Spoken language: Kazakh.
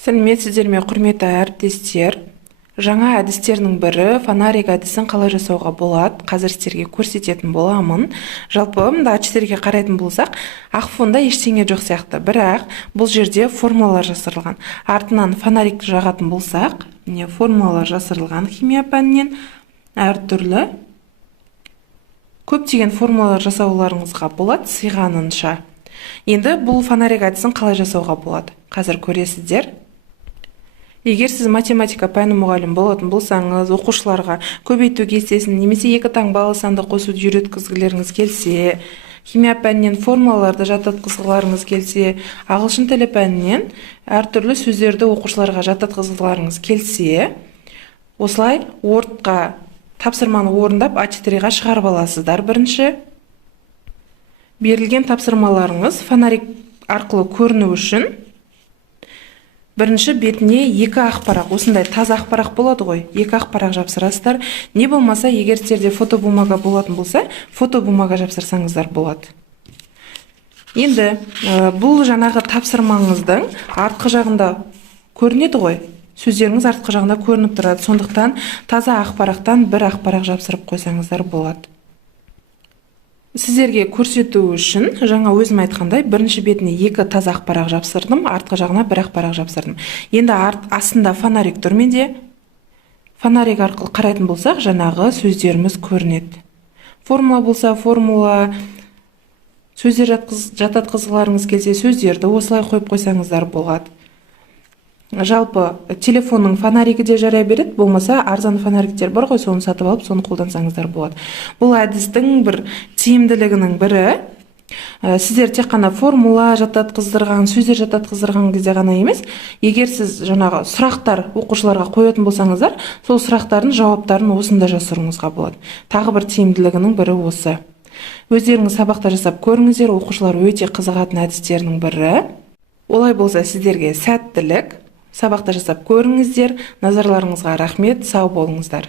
Сәлеметсіздер ме, құрметті әріптестер. Жаңа әдістердің бірі фонарик әдісін қалай жасауға болады. Қазір сіздерге көрсететін боламын. Жалпы мында А4-ге қарайтын болсақ, ақ фонда ештеңе жоқ сияқты. Бірақ бұл жерде формулалар жасырылған. Артынан фонарикті жағатын болсақ, міне формулалар жасырылған химия пәнінен әртүрлі көптеген формулалар жасауларыңызға болады сыйғанынша. Енді бұл фонарик әдісін қалай жасауға болады? Қазір көресіздер. Егер сіз математика пәні мұғалім болатын болсаңыз, оқушыларға көбейту кестесін немесе 2 таңбалы санды қосуды үйреткізгілеріңіз келсе, химия пәнінен формулаларды жаттатқызғыларыңыз келсе, ағылшын тілі пәнінен әртүрлі сөздерді оқушыларға жаттатқызғыларыңыз келсе, осылай Word-қа тапсырманы орындап А4-ға шығарып аласыздар. Бірінші, берілген тапсырмаларыңыз фонарик арқылы көріну үшін бірінші бетіне 2 ақ парақ, осындай таза ақ парақ болады ғой, 2 ақ парақ жапсырасыздар. Не болмаса, егер сіздерде фотобумага болатын болса, фотобумага жапсырсаңыздар болады. Енді бұл жаңағы тапсырмаңыздың артқы жағында көрінеді ғой, сөздеріңіз артқы жағында көрініп тұрады. Сондықтан таза ақ парақтан 1 ақ парақ жапсырып қойсаңыздар болады. Сіздерге көрсету үшін жаңа өзім айтқандай бірінші бетіне 2 таза ақ парақ жапсырдым, артқы жағына 1 ақ парақ жапсырдым. Енді астында фонарик тұр менде. Фонарик арқылы қарайтын болсақ, жаңағы сөздеріміз көрінеді. Формула болса формула, сөздер жаттатқызғыларыңыз келсе сөздерді осылай қойып қойсаңыздар болады. Жалпы телефонның фонаригі де жарай береді, болмаса арзан фонариктер бар ғой, соны сатып алып, соны қолдансаңыздар болады. Бұл әдістің бір тиімділігінің бірі, сіздер тек қана формула жаттатқыздырған, сөздер жаттатқыздырған кезде ғана емес, егер сіз жаңағы сұрақтар оқушыларға қоятын болсаңыздар, сол сұрақтардың жауаптарын осында жасыруыңызға болады. Тағы бір тиімділігінің бірі осы. Өздеріңіз сабақта жасап көріңіздер, оқушылар өте қызығатын әдістерінің бірі. Олай болса сіздерге сәттілік. Сабақта жасап көріңіздер. Назарларыңызға рахмет, сау болыңыздар.